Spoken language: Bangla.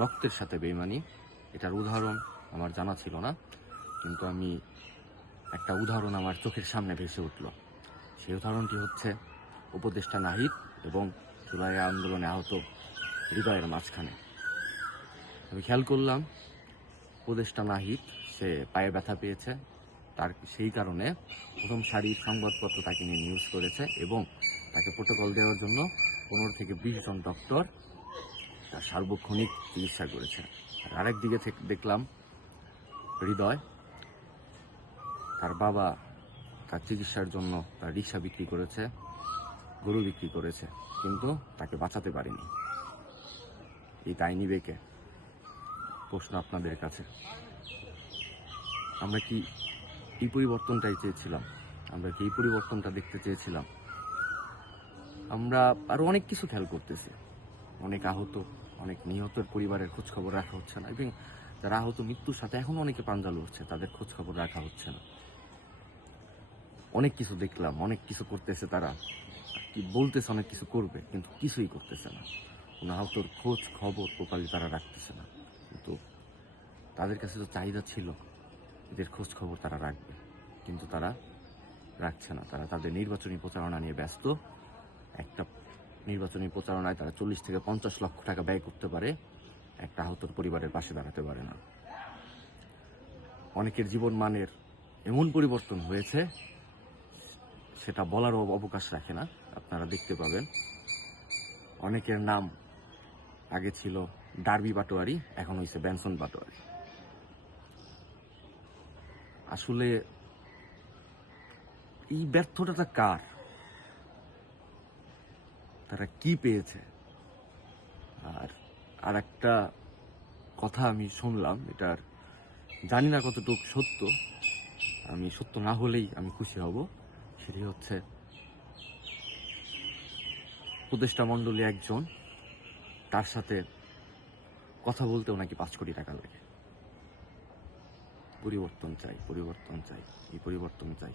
রক্তের সাথে বেইমানি, এটার উদাহরণ আমার জানা ছিল না, কিন্তু একটা উদাহরণ আমার চোখের সামনে ভেসে উঠল। সেই উদাহরণটি হচ্ছে উপদেষ্টা নাহিদ এবং জুলাই আন্দোলনে আহত হৃদয়ের মাঝখানে। আমি খেয়াল করলাম উপদেষ্টা নাহিদ সে পায়ে ব্যথা পেয়েছে, তার সেই কারণে প্রথম সারির সংবাদপত্র তাকে নিয়ে নিউজ করেছে এবং তাকে প্রোটোকল দেওয়ার জন্য 15 থেকে 20 জন ডক্টর তার সার্বক্ষণিক চিকিৎসা করেছে। আর আরেক দিকে থেকে দেখলাম হৃদয়, তার বাবা তার চিকিৎসার জন্য তার রিক্সা বিক্রি করেছে, গরু বিক্রি করেছে, কিন্তু তাকে বাঁচাতে পারেনি। এই দায় নিবে কে? প্রশ্ন আপনাদের কাছে। আমরা কি এই পরিবর্তনটাই চেয়েছিলাম? আমরা কি এই পরিবর্তনটা দেখতে চেয়েছিলাম? আমরা আরো অনেক কিছু খেয়াল করতেছি, অনেক আহত, অনেক নিহতের পরিবারের খোঁজ খবর রাখা হচ্ছে না, এবং যারা আহত মৃত্যুর সাথে এখন অনেকে প্রাঞ্জা লড়ছে, তাদের খোঁজ খবর রাখা হচ্ছে না। অনেক কিছু দেখলাম, অনেক কিছু করতেছে তারা, কি বলতেছে অনেক কিছু করবে, কিন্তু কিছুই করতেছে না। কোনো আহতর খোঁজ খবর প্রপারলি তারা রাখতেছে না। কিন্তু তাদের কাছে তো চাহিদা ছিল এদের খোঁজ খবর তারা রাখবে, কিন্তু তারা রাখছে না। তারা তাদের নির্বাচনী প্রচারণা নিয়ে ব্যস্ত। একটা নির্বাচনী প্রচারণায় তারা 40 থেকে 50 লক্ষ টাকা ব্যয় করতে পারে, একটা আহতর পরিবারের পাশে দাঁড়াতে পারে না। অনেকের জীবন মানের এমন পরিবর্তন হয়েছে সেটা বলারও অবকাশ রাখে না। আপনারা দেখতে পাবেন অনেকের নাম আগে ছিল ডার্বি পাটোয়ারি, এখন হয়েছে বেনসন পাটোয়ারি। আসলে এই ব্যর্থতাটা কার? তারা কি পেয়েছে? আর একটা কথা আমি শুনলাম, এটার জানি না কতটুকু সত্য, আমি সত্য না হলেই আমি খুশি হব। সেটি হচ্ছে উপদেষ্টা মণ্ডলী একজন, তার সাথে কথা বলতেও নাকি 5 কোটি টাকা লাগে। পরিবর্তন চাই, পরিবর্তন চাই, এই পরিবর্তন চাই।